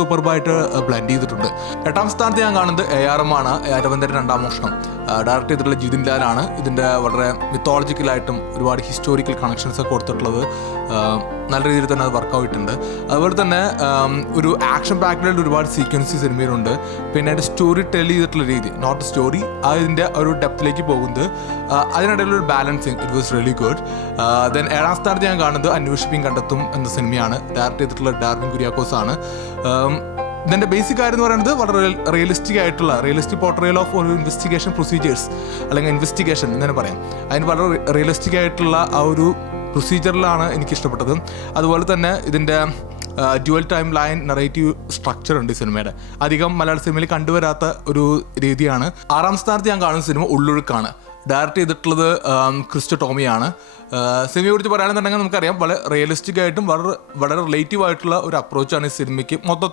സൂപ്പർബായിട്ട് blend ചെയ്തിട്ടുണ്ട്. എട്ടാം സ്ഥാനത്ത് ഞാൻ കാണുന്നത് ARM ആണ്. അരവിന്ദൻ്റെ രണ്ടാം മോഷണം ഡയറക്റ്റ് ചെയ്തിട്ടുള്ള ജിതിൻ ലാലാണ്. ഇതിൻ്റെ വളരെ മിത്തോളജിക്കലായിട്ടും ഒരുപാട് ഹിസ്റ്റോറിക്കൽ കണക്ഷൻസ് ഒക്കെ കൊടുത്തിട്ടുള്ളത് നല്ല രീതിയിൽ തന്നെ അത് വർക്കായിട്ടുണ്ട്. അതുപോലെ തന്നെ ഒരു ആക്ഷൻ പാക്ഡിൽ ഒരുപാട് സീക്വൻസ് സിനിമയിലുണ്ട്. പിന്നെ അതിൻ്റെ സ്റ്റോറി ടെൽ ചെയ്തിട്ടുള്ള രീതി, നോട്ട് സ്റ്റോറി, അതിൻ്റെ ഒരു ഡെപ്തിലേക്ക് പോകുന്നത്, അതിനിടയിലൊരു balancing, it was really good. Then ഏഴാം സ്ഥാനത്ത് ഞാൻ കാണുന്നത് അന്വേഷിപ്പിക്കും കണ്ടെത്തും എന്ന സിനിമയാണ്. ഡയറക്റ്റ് ചെയ്തിട്ടുള്ള ഡാർവിൻ കുര്യാക്കോസ് ആണ്. ഇതിൻ്റെ ബേസിക് കാര്യം എന്ന് പറയുന്നത് വളരെ റിയലിസ്റ്റിക് പോർട്രയൽ ഓഫ് ഒരു ഇൻവെസ്റ്റിഗേഷൻ പ്രൊസീജിയേഴ്സ്, അല്ലെങ്കിൽ ഇൻവെസ്റ്റിഗേഷൻ എന്ന് തന്നെ പറയാം. അതിന് വളരെ റിയലിസ്റ്റിക് ആയിട്ടുള്ള ആ ഒരു പ്രൊസീജിയറിലാണ് എനിക്കിഷ്ടപ്പെട്ടത്. അതുപോലെ തന്നെ ഇതിൻ്റെ dual time line narrative structure ഉണ്ട് ഈ സിനിമയുടെ. അധികം മലയാള സിനിമയിൽ കണ്ടുവരാത്ത ഒരു രീതിയാണ്. ആറാം സ്ഥാനത്ത് ഞാൻ കാണുന്ന സിനിമ ഉള്ളൊഴുക്കാണ്. ഡയറക്റ്റ് ചെയ്തിട്ടുള്ളത് ക്രിസ്റ്റോ ടോമിയാണ്. സിനിമയെ കുറിച്ച് പറയുകയാണെന്നുണ്ടെങ്കിൽ നമുക്കറിയാം, വളരെ റിയലിസ്റ്റിക് ആയിട്ടും വളരെ റിലേറ്റീവ് ആയിട്ടുള്ള ഒരു അപ്രോച്ചാണ് ഈ സിനിമയ്ക്ക് മൊത്തത്തിൽ